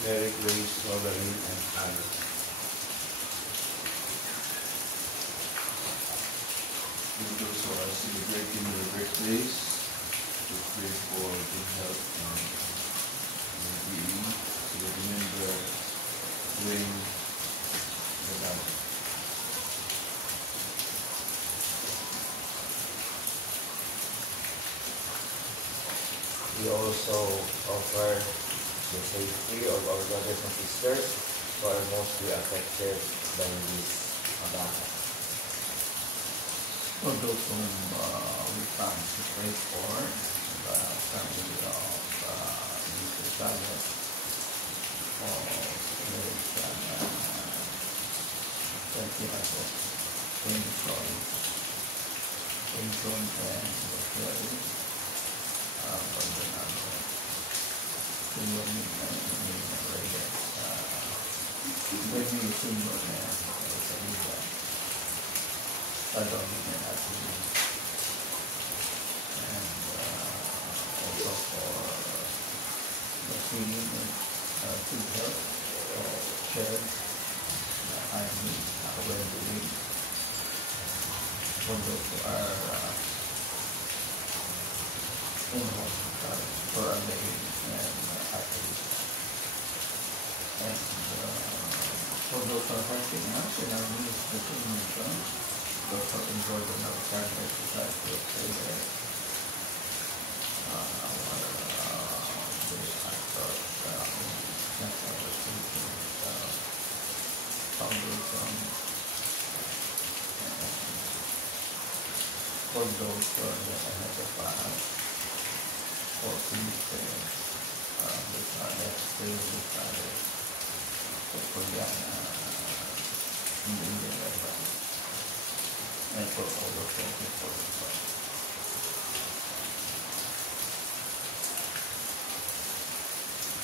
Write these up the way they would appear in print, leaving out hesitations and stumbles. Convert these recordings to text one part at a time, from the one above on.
Mary Grace, Loveline, and Anna. Those who are celebrating their birthdays, to pray for good health and well-being. So remember doing the love. We also offer the safety of our brothers and sisters who are mostly affected by this attack. For those whom we plan to pray for, the family of Mr. Salas, for marriage and 20 years of Pinson and Kerry, for the number. Senior Reyes, maybe senior and also for the senior good health, church, I mean, well-being, for those who are in hospital for a day and athletes. And for those who are helping us in our ministry mission, those who enjoy the Navasarga Society of Prayer, our the actors, National Foundation, for those who are ahead of us, for Christians, which are extreme, which are for young Indian level, and for all of them, for the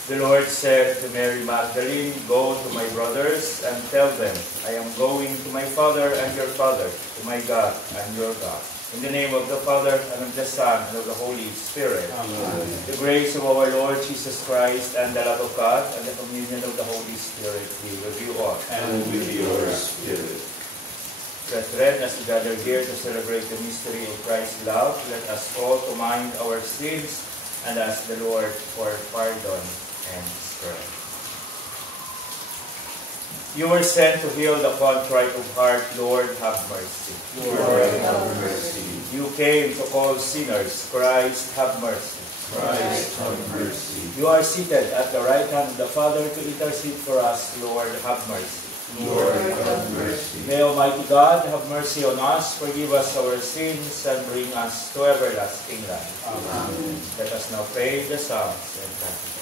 The Lord said to Mary Magdalene, "Go to my brothers and tell them, I am going to my Father and your Father, to my God and your God." In the name of the Father, and of the Son, and of the Holy Spirit. Amen. The grace of our Lord Jesus Christ, and the love of God, and the communion of the Holy Spirit be with you all. and with your spirit. Brethren, as we gather here to celebrate the mystery of Christ's love, let us call to mind our sins and ask the Lord for pardon and strength. You were sent to heal the contrite of heart. Lord, have mercy. Lord, have mercy. You came to call sinners. Christ, have mercy. Christ, have mercy. You are seated at the right hand of the Father to intercede for us. Lord, have mercy. Lord, have mercy. May Almighty God have mercy on us, forgive us our sins, and bring us to everlasting life. Amen. Let us now pray the Psalms and Canticles.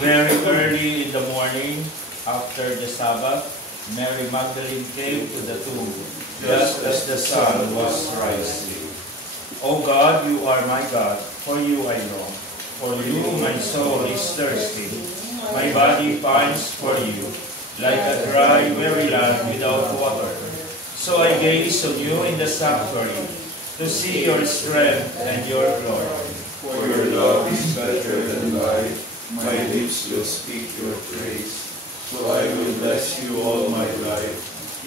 Very early in the morning, after the Sabbath, Mary Magdalene came to the tomb, just as the sun was rising. O God, you are my God, for you I long. For you my soul is thirsty, my body pines for you, like a dry, weary land without water. So I gaze on you in the sanctuary, to see your strength and your glory. For your love is better than life. My lips will speak your praise. So I will bless you all my life.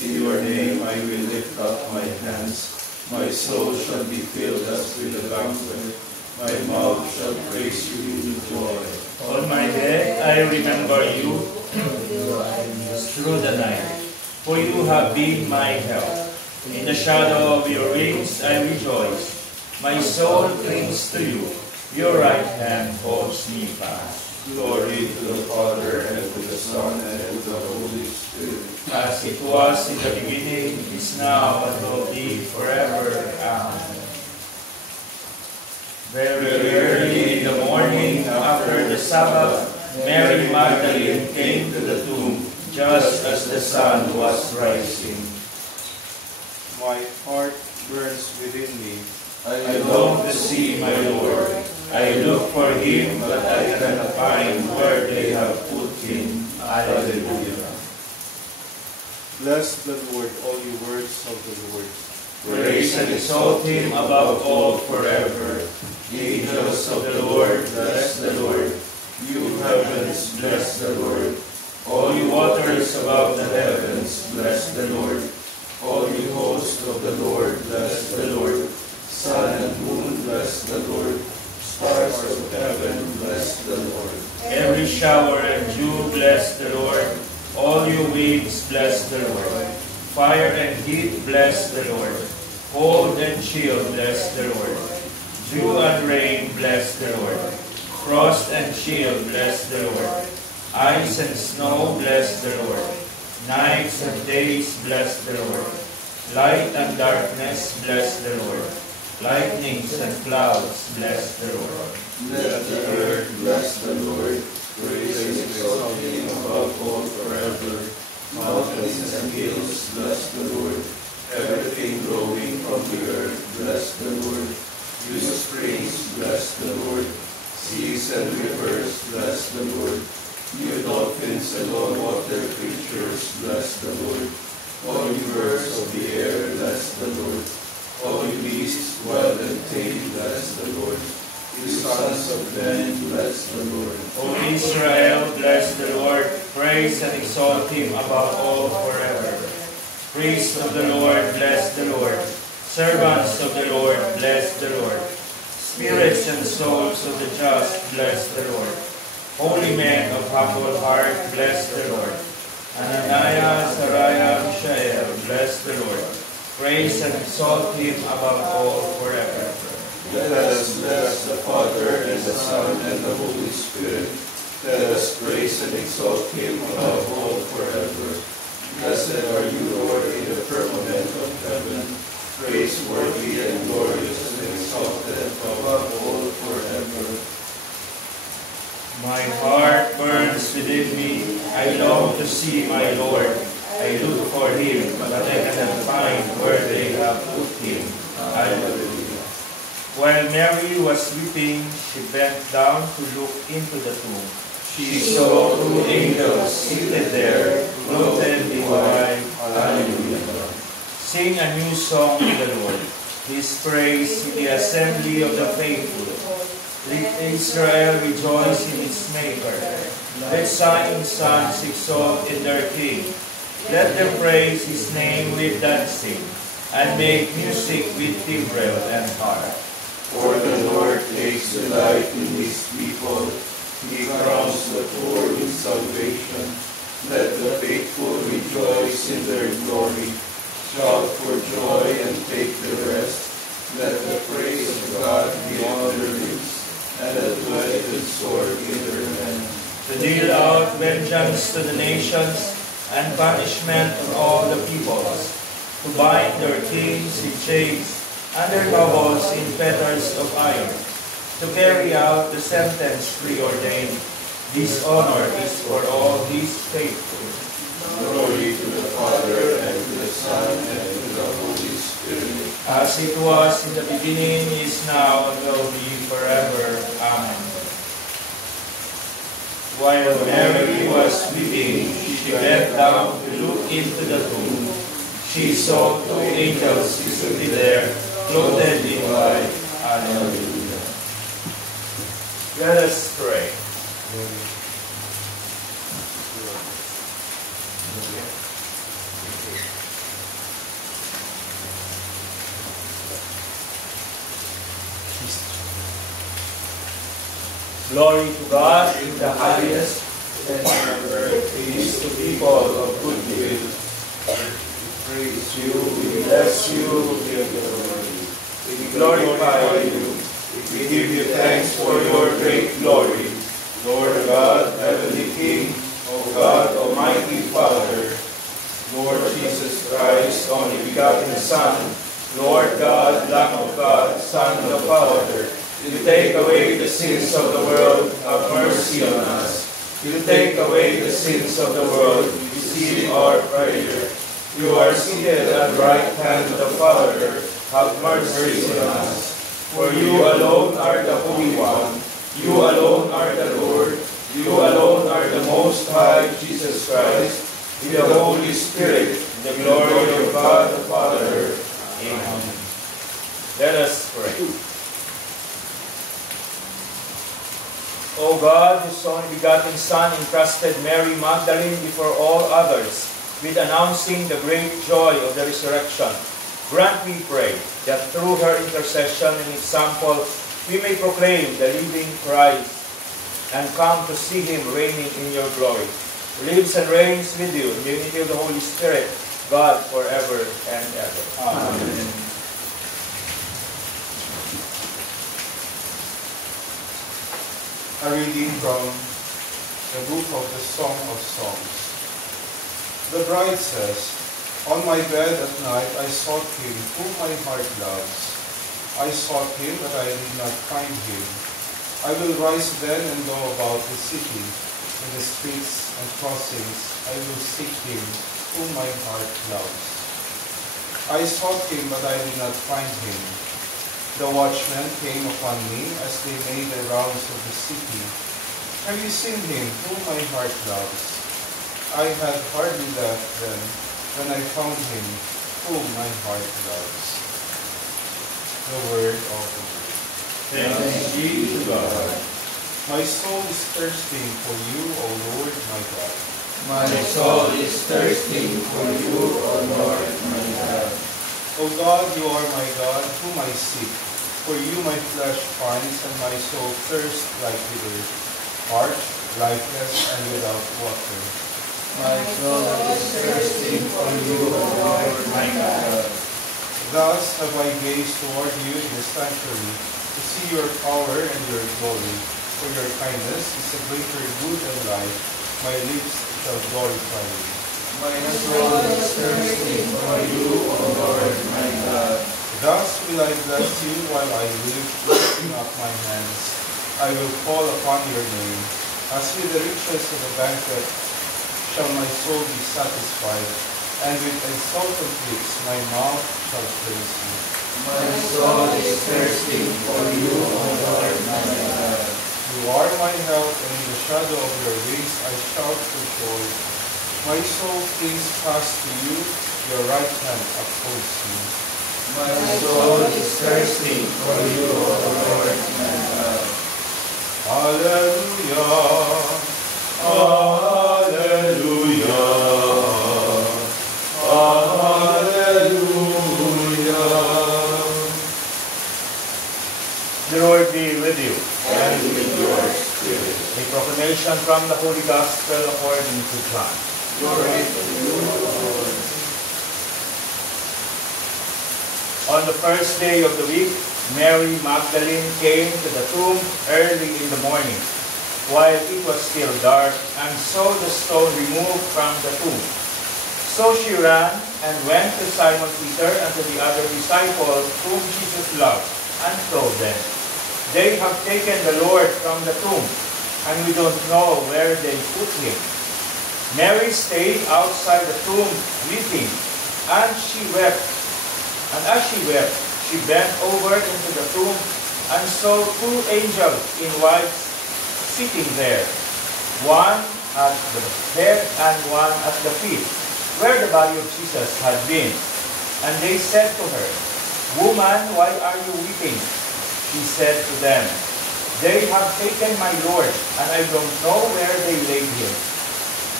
In your name I will lift up my hands. My soul shall be filled as with a banquet. My mouth shall praise you with joy. On my head I remember you through the night, for you have been my help. In the shadow of your wings I rejoice. My soul clings to you. Your right hand holds me fast. Glory to the Father, and to the Son, and to the Holy Spirit. As it was in the beginning, is now, and will be forever. Amen. Very early in the morning, after the Sabbath, Mary Magdalene came to the tomb, just as the sun was rising. My heart burns within me. I long to see my Lord. I look for him, but I cannot find where they have put him. Alleluia. Bless the Lord, all you works of the Lord. Praise and exalt him above all forever. Angels of the Lord, bless the Lord. You heavens, bless the Lord. All you waters above the heavens, bless the Lord. All you hosts of the Lord, bless the Lord. Sun and moon, bless the Lord. Stars of heaven, bless the Lord. Every shower and dew, bless the Lord. All you winds, bless the Lord. Fire and heat, bless the Lord. Cold and chill, bless the Lord. Dew and rain, bless the Lord. Frost and chill, bless the Lord. Ice and snow, bless the Lord. Nights and days, bless the Lord. Light and darkness, bless the Lord. Lightnings and clouds, bless the Lord. Let the earth bless the Lord. Praise and exalt him above all forever. Mountains and hills, bless the Lord. Everything growing from the earth, bless the Lord. You springs, bless the Lord. Seas and rivers, bless the Lord. You dolphins and all water creatures, bless the Lord. All you birds of the air, bless the Lord. All you beasts, wild and tame, bless the Lord. You sons of men, bless the Lord. O Israel, bless the Lord. Praise and exalt him above all forever. Priests of the Lord, bless the Lord. Servants of the Lord, bless the Lord. Spirits and souls of the just, bless the Lord. Holy men of humble heart, bless the Lord. Ananiah, Azariah, Mishael, bless the Lord. Praise and exalt him above all forever. Let us bless the Father and the Son and the Holy Spirit. Let us praise and exalt him above all forever. Blessed are you, Lord, in the firmament of heaven. Praiseworthy and glorious and exalted above all forever. My heart burns within me. I long to see my Lord. I look for him, but I cannot find where they have put him. Hallelujah. While Mary was weeping, she bent down to look into the tomb. She saw two angels seated there, clothed in white. Hallelujah. Sing a new song to the Lord. His praise in the assembly of the faithful. Let Israel rejoice in its Maker. Let Zion's sons exalt in their King. Let them praise his name with dancing, and make music with timbrel and harp. For the Lord takes delight in his people. He crowns the poor with salvation. Let the faithful rejoice in their glory. Shout for joy and take the rest. Let the praise of God be on their lips, and a two-edged sword in their hand. To deal out vengeance to the nations, and punishment on all the peoples. To bind their kings in chains, and their nobles in fetters of iron. To carry out the sentence preordained. This honor is for all his faithful. Glory to the Father, and to the Son, and to the Holy Spirit. As it was in the beginning, is now, and will be forever. Amen. While Mary was weeping, she bent down to look into the tomb. She saw two angels seated there, clothed in white. Hallelujah. Let us pray. Glory to God in the highest, and on earth peace to people of good will. We praise you, we bless you, we give you glory. We glorify you. We give you thanks for your great glory. Lord God, Heavenly King, O God, Almighty Father, Lord Jesus Christ, only begotten Son, Lord God, Lamb of God, Son of the Father, you take away the sins of the world, have mercy on us. You take away the sins of the world, receive our prayer. You are seated at the right hand of the Father, have mercy on us. For you alone are the Holy One, you alone are the Lord, you alone are the Most High, Jesus Christ, with the Holy Spirit, the glory of God the Father. Amen. Let us pray. O God, whose only begotten Son entrusted Mary Magdalene before all others with announcing the great joy of the resurrection, grant, we pray, that through her intercession and example we may proclaim the living Christ and come to see Him reigning in your glory, who lives and reigns with you in the unity of the Holy Spirit, God, forever and ever. Amen. A reading from the book of the Song of Songs. The bride says, "On my bed at night I sought Him whom my heart loves. I sought Him, but I did not find Him. I will rise then and go about the city. In the streets and crossings I will seek Him whom my heart loves. I sought Him, but I did not find Him. The watchmen came upon me as they made the rounds of the city. Have you seen Him whom my heart loves? I had hardly left then when I found Him whom my heart loves." The word of the Lord. Thanks be to God. My soul is thirsting for you, O Lord my God. My soul is thirsting for you, O Lord my God. O God, you are my God, whom I seek. For you my flesh pines, and my soul thirsts like the earth, parched, lifeless, and without water. My soul is thirsting for you, O Lord my God. Thus have I gazed toward you in the sanctuary, to see your power and your glory. For your kindness is a greater good than life. My lips shall glorify you. My soul is thirsting for you, O Lord my God. Thus will I bless you while I live, lifting up my hands. I will call upon your name. As with the riches of a banquet shall my soul be satisfied, and with exultant lips my mouth shall praise you. My soul is thirsting for you, O Lord my God. You are my help, and in the shadow of your wings I shout for joy. My soul clings fast to you, your right hand upholds me. My soul is thirsting for you, O Lord my God. Hallelujah! Hallelujah! Hallelujah! The Lord be with you. And with your spirit. A proclamation from the Holy Gospel according to John. Glory to you, Lord. On the first day of the week, Mary Magdalene came to the tomb early in the morning, while it was still dark, and saw the stone removed from the tomb. So she ran and went to Simon Peter and to the other disciple whom Jesus loved, and told them, "They have taken the Lord from the tomb, and we don't know where they put Him." Mary stayed outside the tomb weeping, and she wept. And as she wept, she bent over into the tomb and saw two angels in white sitting there, one at the head and one at the feet, where the body of Jesus had been. And they said to her, "Woman, why are you weeping?" She said to them, "They have taken my Lord, and I don't know where they laid Him."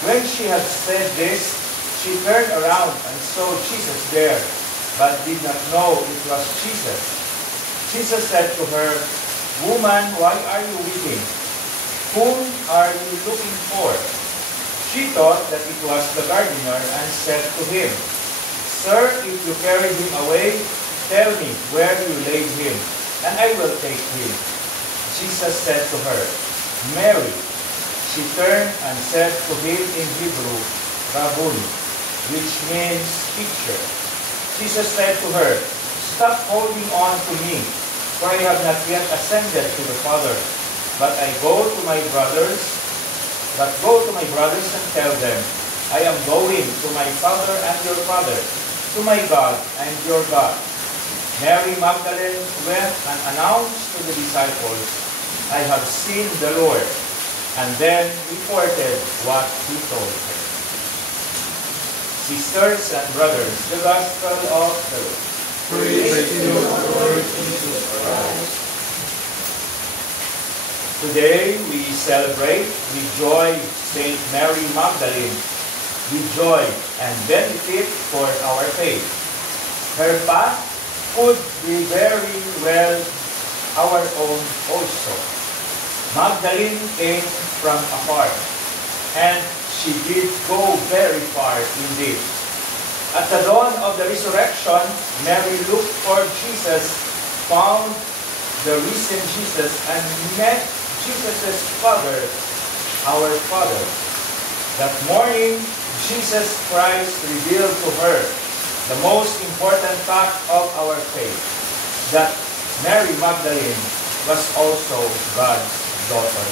When she had said this, she turned around and saw Jesus there, but did not know it was Jesus. Jesus said to her, "Woman, why are you weeping? Whom are you looking for?" She thought that it was the gardener, and said to him, "Sir, if you carried Him away, tell me where you laid Him, and I will take Him." Jesus said to her, "Mary." She turned and said to him in Hebrew, "Rabboni," which means teacher. Jesus said to her, "Stop holding on to me, for I have not yet ascended to the Father, but go to my brothers and tell them, I am going to my Father and your Father, to my God and your God." Mary Magdalene went and announced to the disciples, "I have seen the Lord," and then reported what He told her. Sisters and brothers, the Gospel of the Lord. Praise to you, Lord Jesus Christ. Today we celebrate with joy Saint Mary Magdalene, with joy and benefit for our faith. Her path could be very well our own also. Magdalene came from afar, and she did go very far indeed. At the dawn of the resurrection, Mary looked for Jesus, found the risen Jesus, and met Jesus' Father, our Father. That morning, Jesus Christ revealed to her the most important fact of our faith, that Mary Magdalene was also God's daughter.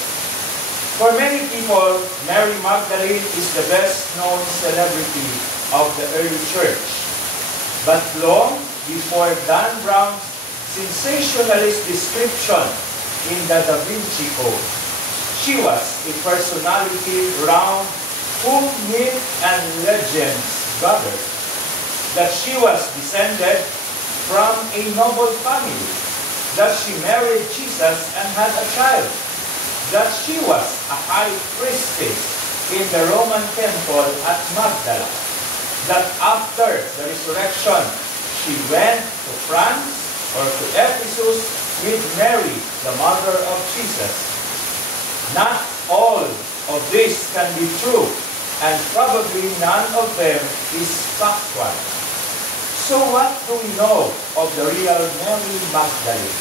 For many people, Mary Magdalene is the best-known celebrity of the early church. But long before Dan Brown's sensationalist description in the Da Vinci Code, she was a personality round whom myth and legends gathered. That she was descended from a noble family, that she married Jesus and had a child, that she was a high priestess in the Roman temple at Magdala, that after the resurrection, she went to France or to Ephesus with Mary, the mother of Jesus. Not all of this can be true, and probably none of them is factual. So what do we know of the real Mary Magdalene?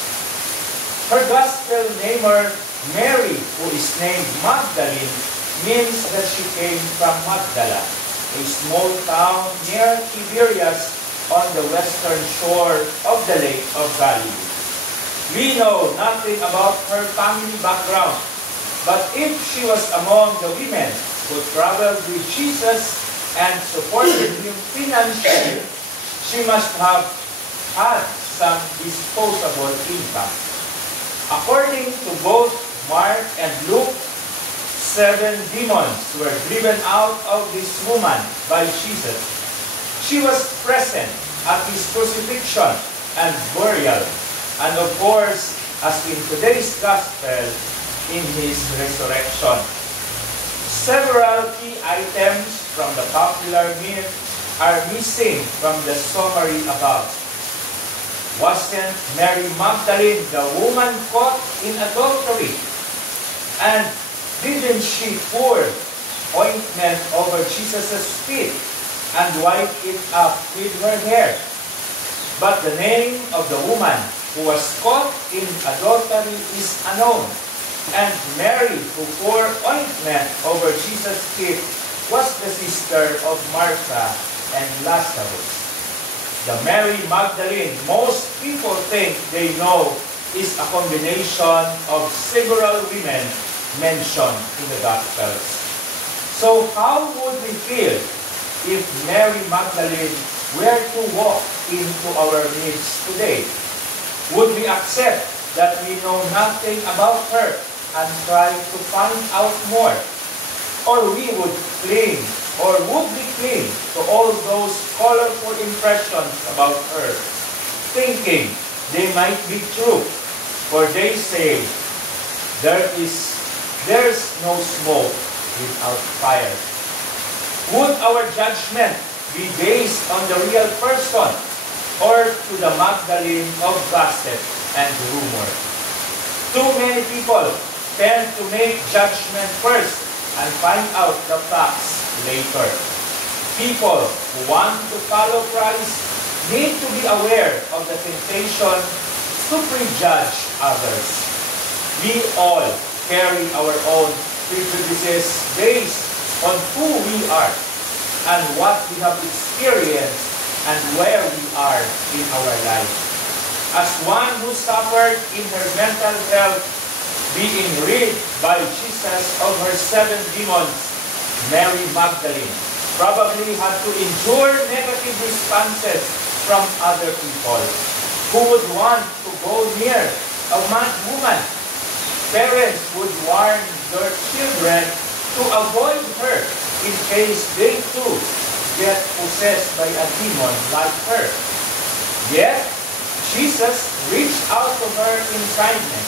Her gospel namer, Mary, who is named Magdalene, means that she came from Magdala, a small town near Tiberias on the western shore of the Lake of Galilee. We know nothing about her family background, but if she was among the women who traveled with Jesus and supported him financially, she must have had some disposable income. According to both Mark and Luke, 7 demons were driven out of this woman by Jesus. She was present at his crucifixion and burial, and of course, as in today's gospel, in his resurrection. Several key items from the popular myth are missing from the summary above. Wasn't Mary Magdalene the woman caught in adultery? And didn't she pour ointment over Jesus' feet and wipe it up with her hair? But the name of the woman who was caught in adultery is unknown, and Mary, who poured ointment over Jesus' feet, was the sister of Martha and Lazarus. The Mary Magdalene most people think they know is a combination of several women mentioned in the Gospels. So how would we feel if Mary Magdalene were to walk into our midst today? Would we accept that we know nothing about her and try to find out more? Or we would cling, or would we cling to all those colorful impressions about her, thinking they might be true, for they say, there's no smoke without fire. Would our judgment be based on the real person, or to the Magdalene of gossip and rumor? Too many people tend to make judgment first and find out the facts later. People who want to follow Christ need to be aware of the temptation to prejudge others. We all carry our own prejudices based on who we are and what we have experienced and where we are in our life. As one who suffered in her mental health, being rid by Jesus of her 7 demons, Mary Magdalene probably had to endure negative responses from other people who would want to go near a mad woman. Parents would warn their children to avoid her in case they too get possessed by a demon like her. Yet, Jesus reached out to her in kindness,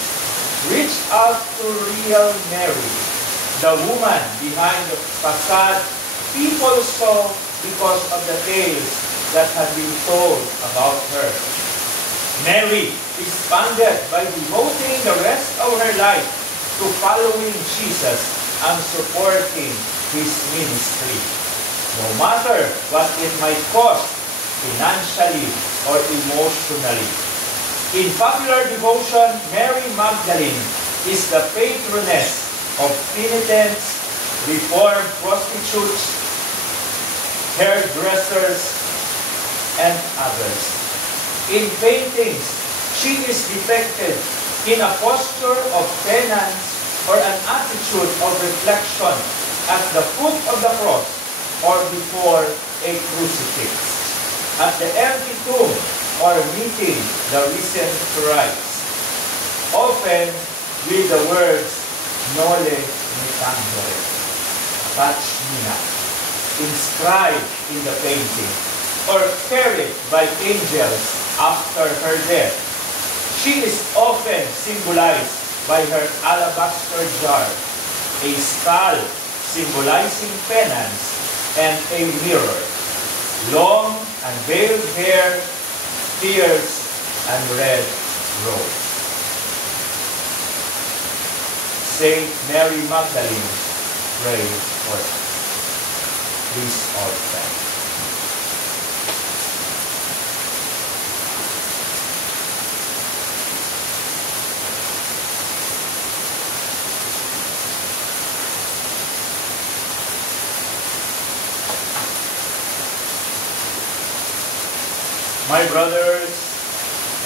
reached out to real Mary, the woman behind the facade people saw because of the tales that had been told about her. Mary responded by devoting the rest of her life to following Jesus and supporting his ministry, no matter what it might cost financially or emotionally. In popular devotion, Mary Magdalene is the patroness of penitents, reformed prostitutes, hairdressers, and others. In paintings, she is depicted in a posture of penance or an attitude of reflection at the foot of the cross or before a crucifix, at the empty tomb or meeting the risen Christ, often with the words, Nole me tangere, touch me not, inscribed in the painting, or carried by angels after her death. She is often symbolized by her alabaster jar, a skull symbolizing penance, and a mirror, long and veiled hair, tears, and red rose. Saint Mary Magdalene, pray for us. Please all stand. My brothers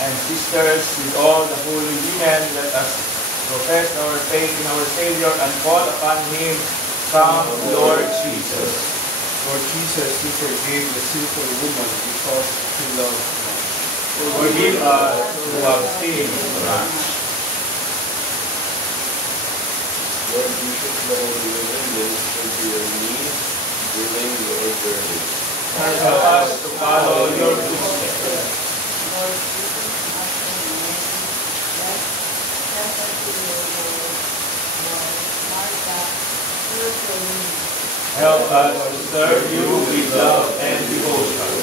and sisters, with all the holy women, let us profess our faith in our Savior and call upon Him. Come, Lord Jesus. Lord Jesus, you forgave the sinful woman because he loved her. Forgive us who have sinned much. Lord Jesus, the Holy Women, minister to your needs, willing your journey. Help us to follow your footsteps. Help us to serve you with love and devotion.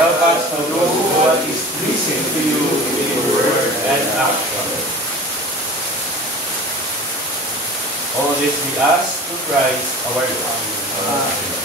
Help us to do what is pleasing to you in word and action. All this we ask through Christ our Lord. Amen.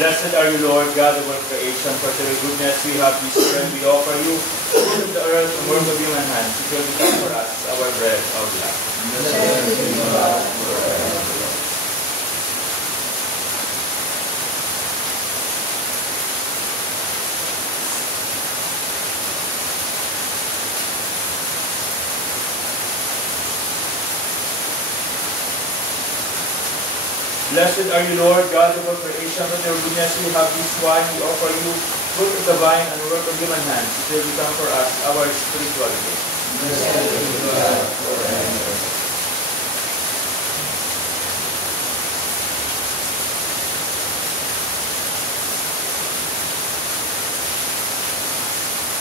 Blessed are you, Lord, God of all creation, for the goodness we have this bread we offer you, fruit of the earth, the work of human hands, it will become for us our bread of life. Blessed be God forever. Blessed are you, Lord, God of all creation, for your goodness we have this wine we offer you, fruit of the vine and work of human hands, it will become for us our spiritual gift. Blessed be God forever.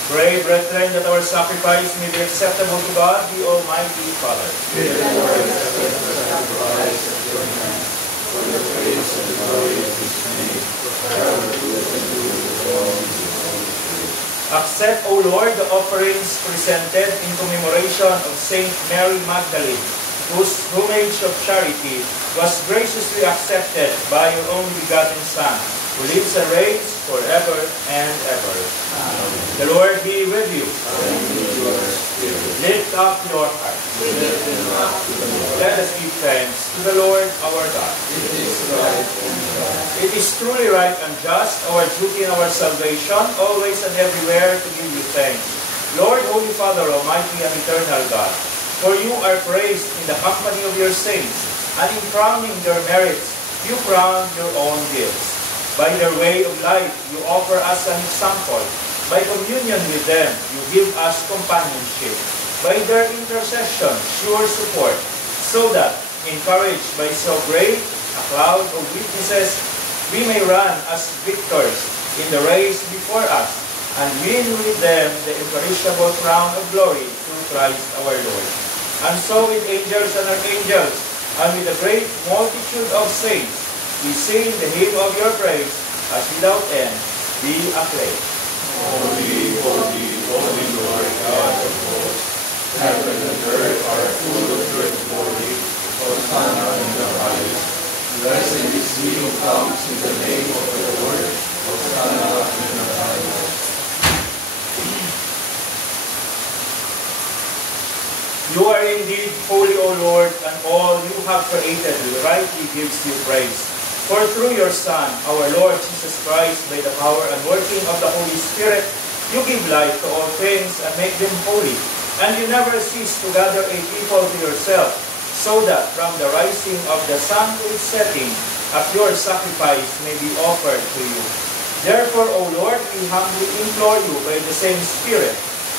Pray, brethren, that our sacrifice may be acceptable to God, the Almighty Father. May the Lord accept the sacrifice of your hands, for the praise and glory of his name, forever with all his holy Spirit. Accept, O Lord, the offerings presented in commemoration of Saint Mary Magdalene, whose homage of charity was graciously accepted by your only begotten Son, who lives and reigns forever and ever. Amen. The Lord be with you. And with your spirit. Lift up your hearts. Let us give thanks to the Lord our God. It is truly right and just, our duty and our salvation, always and everywhere to give you thanks. Lord, Holy Father, Almighty and Eternal God, for you are praised in the company of your saints, and in crowning their merits, you crown your own gifts. By their way of life, you offer us an example. By communion with them, you give us companionship. By their intercession, sure support, so that, encouraged by so great a cloud of witnesses, we may run as victors in the race before us, and win with them the imperishable crown of glory through Christ our Lord. And so with angels and archangels, and with a great multitude of saints, we sing the hymn of your praise, as without end be acclaimed. Holy, holy, holy Lord, God of hosts, heaven and earth are full of your glory. Hosanna in the highest. Blessed is he who comes in the name of the Lord. Hosanna in the highest. You are indeed holy, O Lord, and all you have created rightly gives you praise. For through your Son, our Lord Jesus Christ, by the power and working of the Holy Spirit, you give life to all things and make them holy. And you never cease to gather a people to yourself, so that from the rising of the sun to its setting, a pure sacrifice may be offered to you. Therefore, O Lord, we humbly implore you by the same Spirit,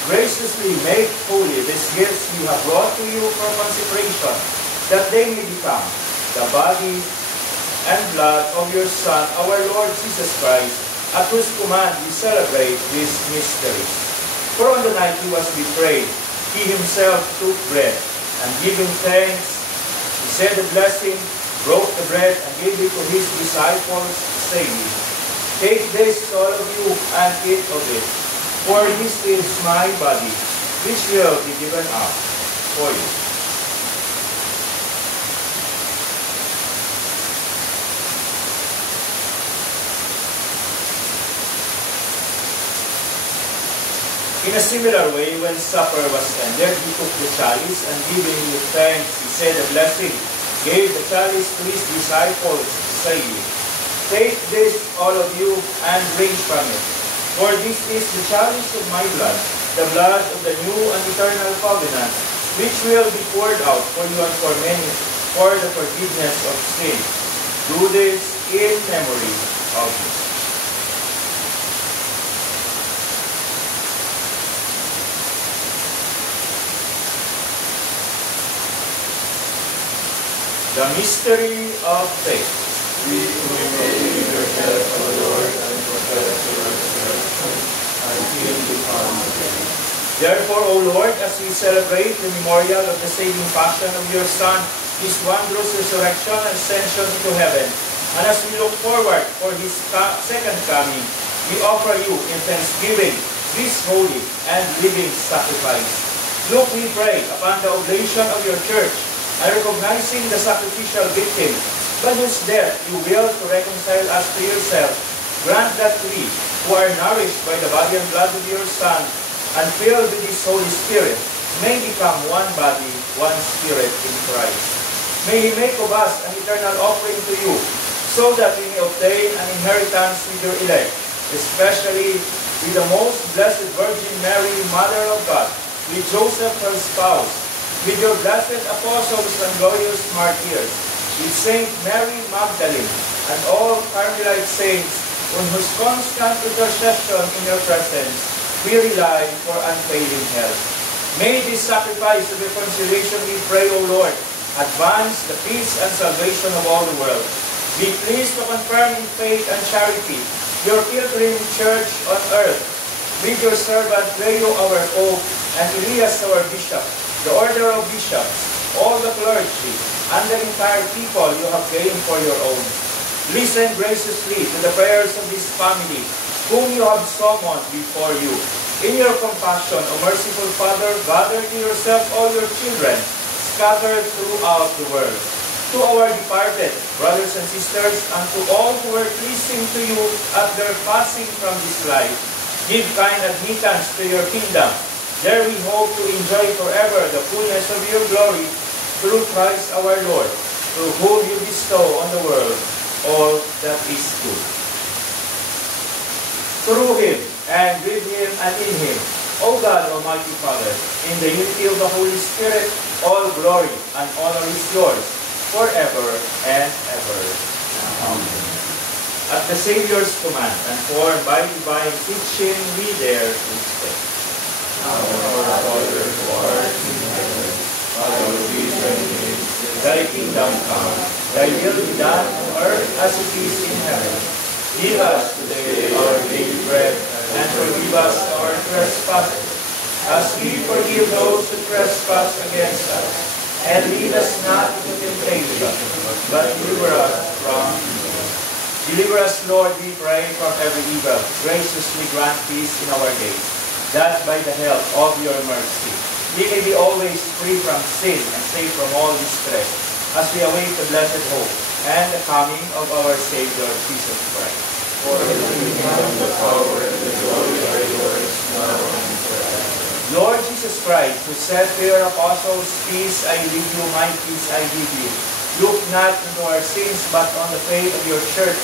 graciously make holy these gifts we have brought to you for consecration, that they may become the body and blood of your Son, our Lord Jesus Christ, at whose command we celebrate these mysteries. For on the night he was betrayed, he himself took bread, and giving thanks, he said a blessing, broke the bread, and gave it to his disciples, saying, Take this, all of you, and eat of it, for this is my body, which will be given up for you. In a similar way, when supper was ended, he took the chalice, and giving you thanks, he said a blessing, gave the chalice to his disciples, saying, Take this, all of you, and drink from it. For this is the chalice of my blood, the blood of the new and eternal covenant, which will be poured out for you and for many, for the forgiveness of sins. Do this in memory of me. The mystery of faith. We believe your death, O Lord, and profess your resurrection until you come again. Therefore, O Lord, as we celebrate the memorial of the saving passion of your Son, his wondrous resurrection and ascension into heaven, and as we look forward for his second coming, we offer you in thanksgiving this holy and living sacrifice. Look, we pray, upon the oblation of your church, and recognizing the sacrificial victim, by whose death you will to reconcile us to yourself, grant that we, who are nourished by the body and blood of your Son, and filled with his Holy Spirit, may become one body, one spirit in Christ. May he make of us an eternal offering to you, so that we may obtain an inheritance with your elect, especially with the most blessed Virgin Mary, Mother of God, with Joseph her spouse, with your blessed apostles and glorious martyrs, with Saint Mary Magdalene, and all Carmelite saints, on whose constant intercession in your presence we rely for unfailing help. May this sacrifice of reconciliation, we pray, O Lord, advance the peace and salvation of all the world. Be pleased to confirm in faith and charity your pilgrim church on earth, with your servant Leo our Pope, and Elias our Bishop, the order of bishops, all the clergy, and the entire people you have gained for your own. Listen graciously to the prayers of this family, whom you have summoned before you. In your compassion, O merciful Father, gather to yourself all your children, scattered throughout the world. To our departed brothers and sisters, and to all who were pleasing to you at their passing from this life, give kind admittance to your kingdom. There we hope to enjoy forever the fullness of your glory through Christ our Lord, through whom you bestow on the world all that is good. Through him, and with him, and in him, O God, Almighty Father, in the unity of the Holy Spirit, all glory and honor is yours, forever and ever. Amen. At the Savior's command, and formed by divine teaching, we dare to say, Our Father who art in heaven, hallowed be thy name. Thy kingdom come, thy will be done on earth as it is in heaven. Give us today our daily bread, and forgive us our trespasses, as we forgive those who trespass against us. And lead us not into temptation, but deliver us from evil. Deliver us, Lord, we pray, from every evil. Graciously grant peace in our days, that by the help of your mercy, we may be always free from sin and safe from all distress, as we await the blessed hope and the coming of our Savior, Jesus Christ. For the kingdom, the power, and the glory are yours, now and forever. Lord Jesus Christ, who said to your apostles, Peace I leave you, my peace I give you. Look not into our sins, but on the faith of your church,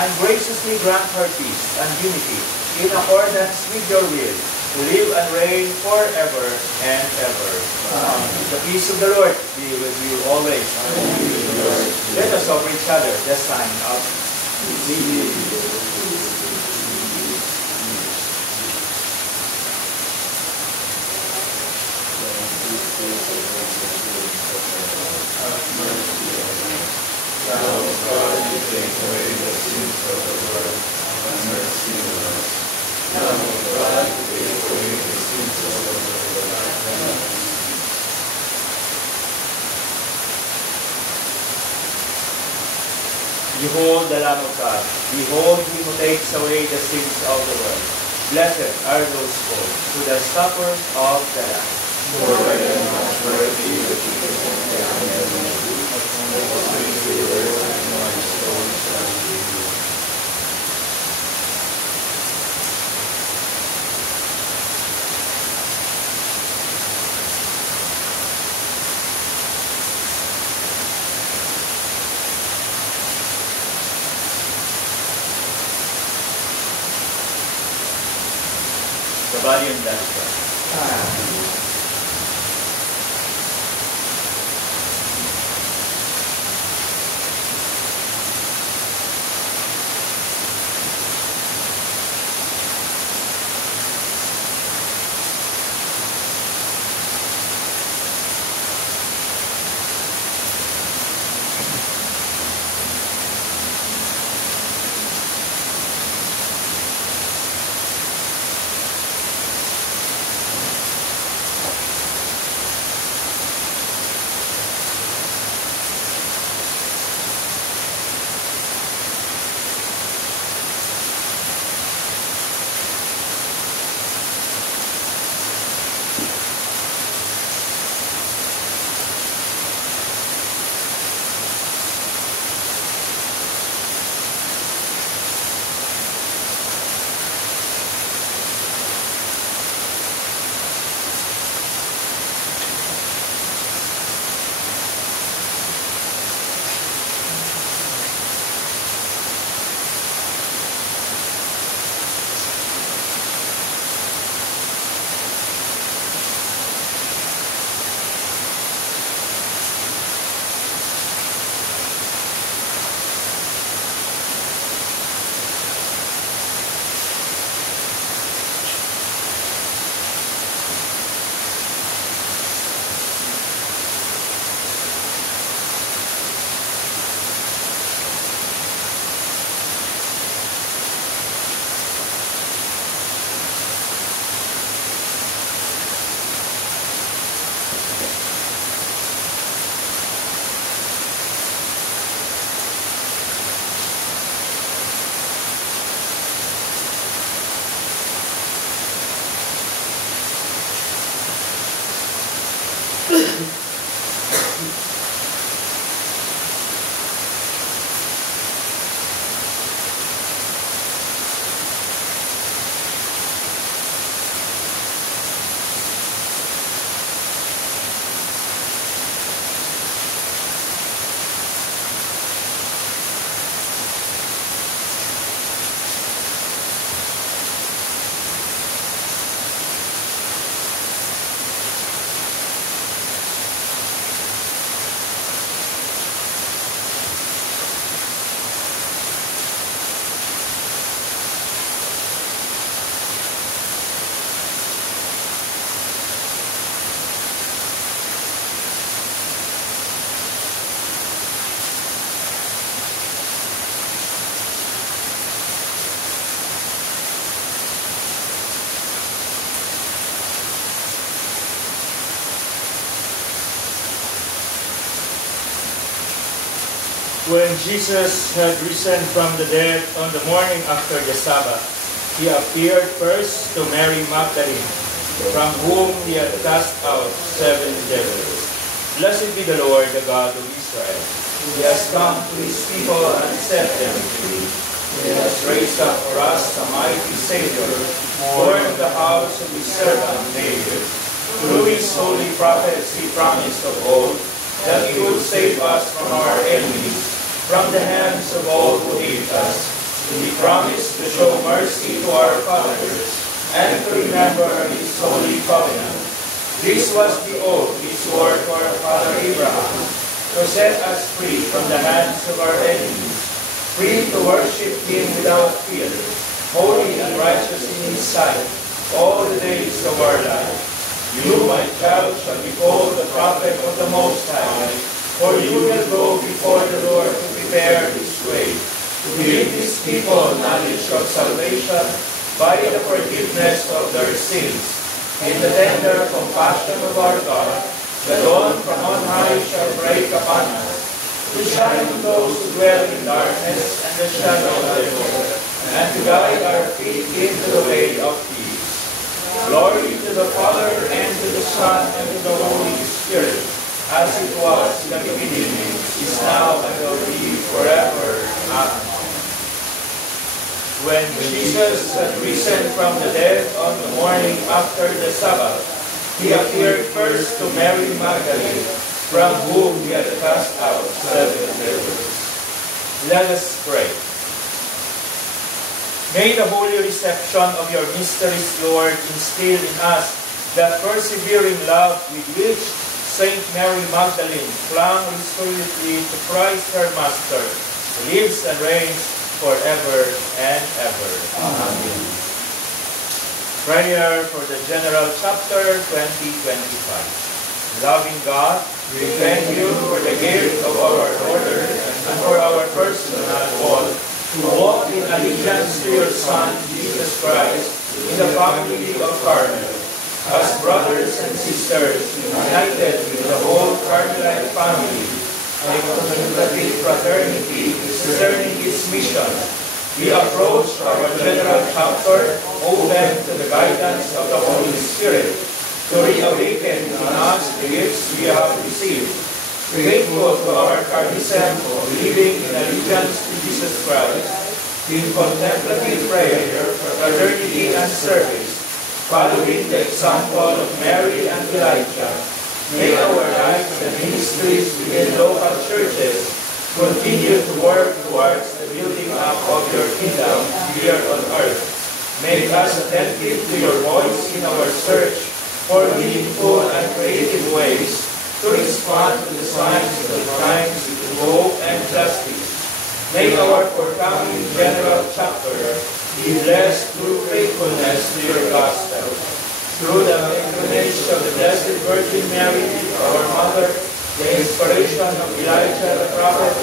and graciously grant her peace and unity, in accordance with your will, who live and reign forever and ever. Amen. The peace of the Lord be with you always. Amen. Let us offer each other the sign of peace. Thou, God, you take away the sins of the world, have mercy on us. Lamb of God, you take away the sins of the world, have mercy. Behold the Lamb of God. Behold him who takes away the sins of the world. Blessed are those born through the supper of the Lamb. For I am not worthy that you should enter under my roof, but speak the word, and my soul shall be healed. The body and blood of Christ. When Jesus had risen from the dead on the morning after the Sabbath, he appeared first to Mary Magdalene, from whom he had cast out 7 devils. Blessed be the Lord, the God of Israel. He has come to his people and set them free. He has raised up for us a mighty Savior, born of the house of his servant David. Through his holy prophets he promised of old that he would save us from our enemies, from the hands of all who hate us. He promised to show mercy to our fathers and to remember his holy covenant. This was the oath he swore to our father Abraham, to set us free from the hands of our enemies, free to worship him without fear, holy and righteous in his sight, all the days of our life. You, my child, shall be called the prophet of the Most High, for you will go before the Lord to prepare his way, to give his people knowledge of salvation by the forgiveness of their sins. In the tender compassion of our God, the dawn from on high shall break upon us, to shine on those who dwell in darkness and the shadow of death, and to guide our feet into the way of peace. Glory to the Father, and to the Son, and to the Holy Spirit, as it was in the beginning, is now, and will be forever. Amen. When Jesus had risen from the dead on the morning after the Sabbath, he appeared first to Mary Magdalene, from whom he had cast out 7 devils. Let us pray. May the holy reception of your mysteries, Lord, instill in us that persevering love with which Saint Mary Magdalene clung resolutely to Christ her Master, who lives and reigns forever and ever. Amen. Prayer for the General Chapter 2025. Loving God, we thank you for the gift of our order and for our personal call to walk in allegiance to your Son, Jesus Christ, in the family of Carmel. As brothers and sisters, united with the whole Carmelite family, a contemplative fraternity discerning its mission, we approach our General Chapter open to the guidance of the Holy Spirit, to reawaken in us the gifts we have received, grateful to our cardinal for living in allegiance to Jesus Christ, in contemplative prayer, fraternity, and service, following the example of Mary and Elijah. May our lives and ministries within local churches continue to work towards the building up of your kingdom here on earth. Make us attentive to your voice in our search for meaningful and creative ways to respond to the signs of the times with hope and justice. May our forthcoming General Chapter be blessed through faithfulness to your gospel. Through the patronage of the Blessed Virgin Mary, our Mother, the inspiration of Elijah the Prophet,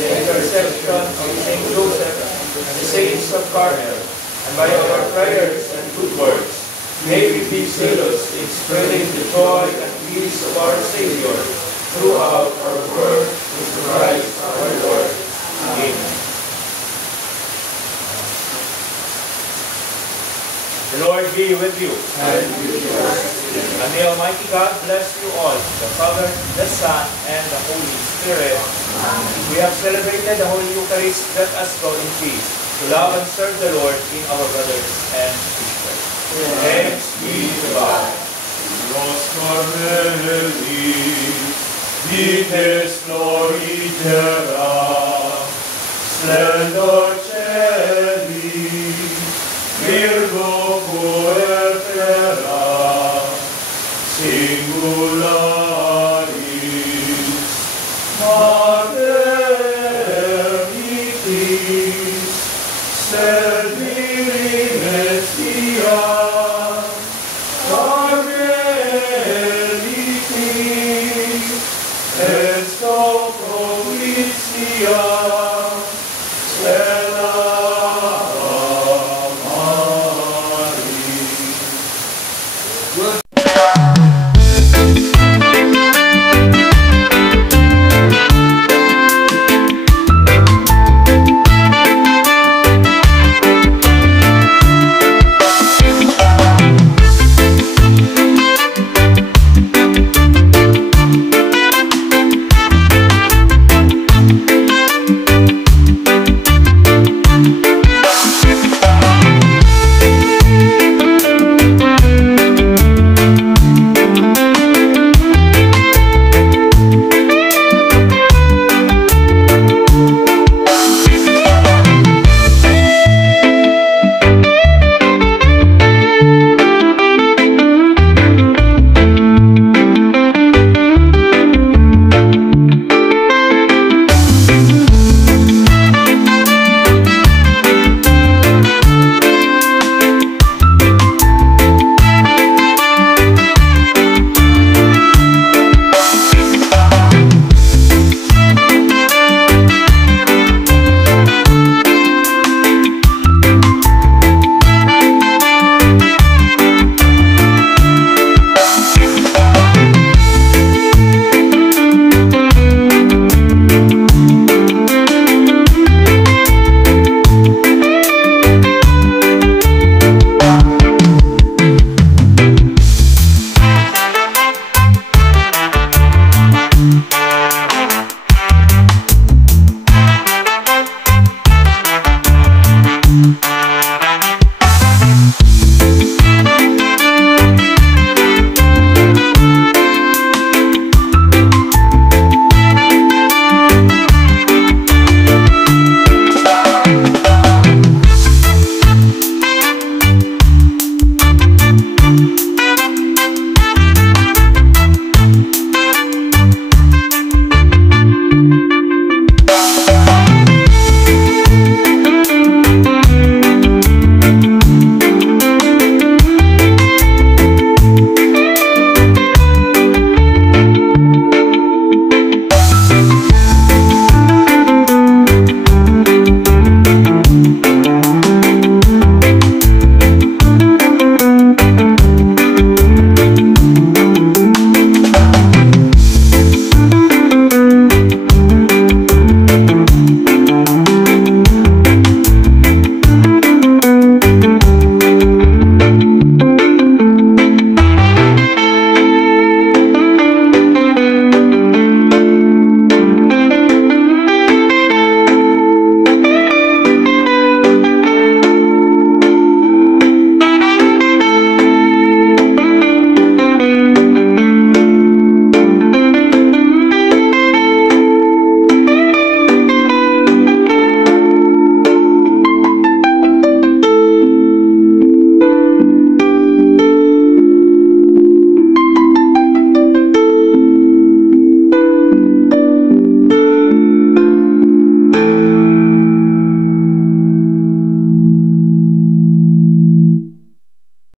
the intercession of Saint Joseph, and the saints of Carmel, and by our prayers and good works, may we be zealous in spreading the joy and peace of our Savior throughout our world, through Christ our Lord. Amen. The Lord be with you. And with yours. And may Almighty God bless you all, the Father, the Son, and the Holy Spirit. Amen. We have celebrated the Holy Eucharist. Let us go in peace to love and serve the Lord in our brothers and sisters. Thanks be to God. Los Carmelis, dites gloria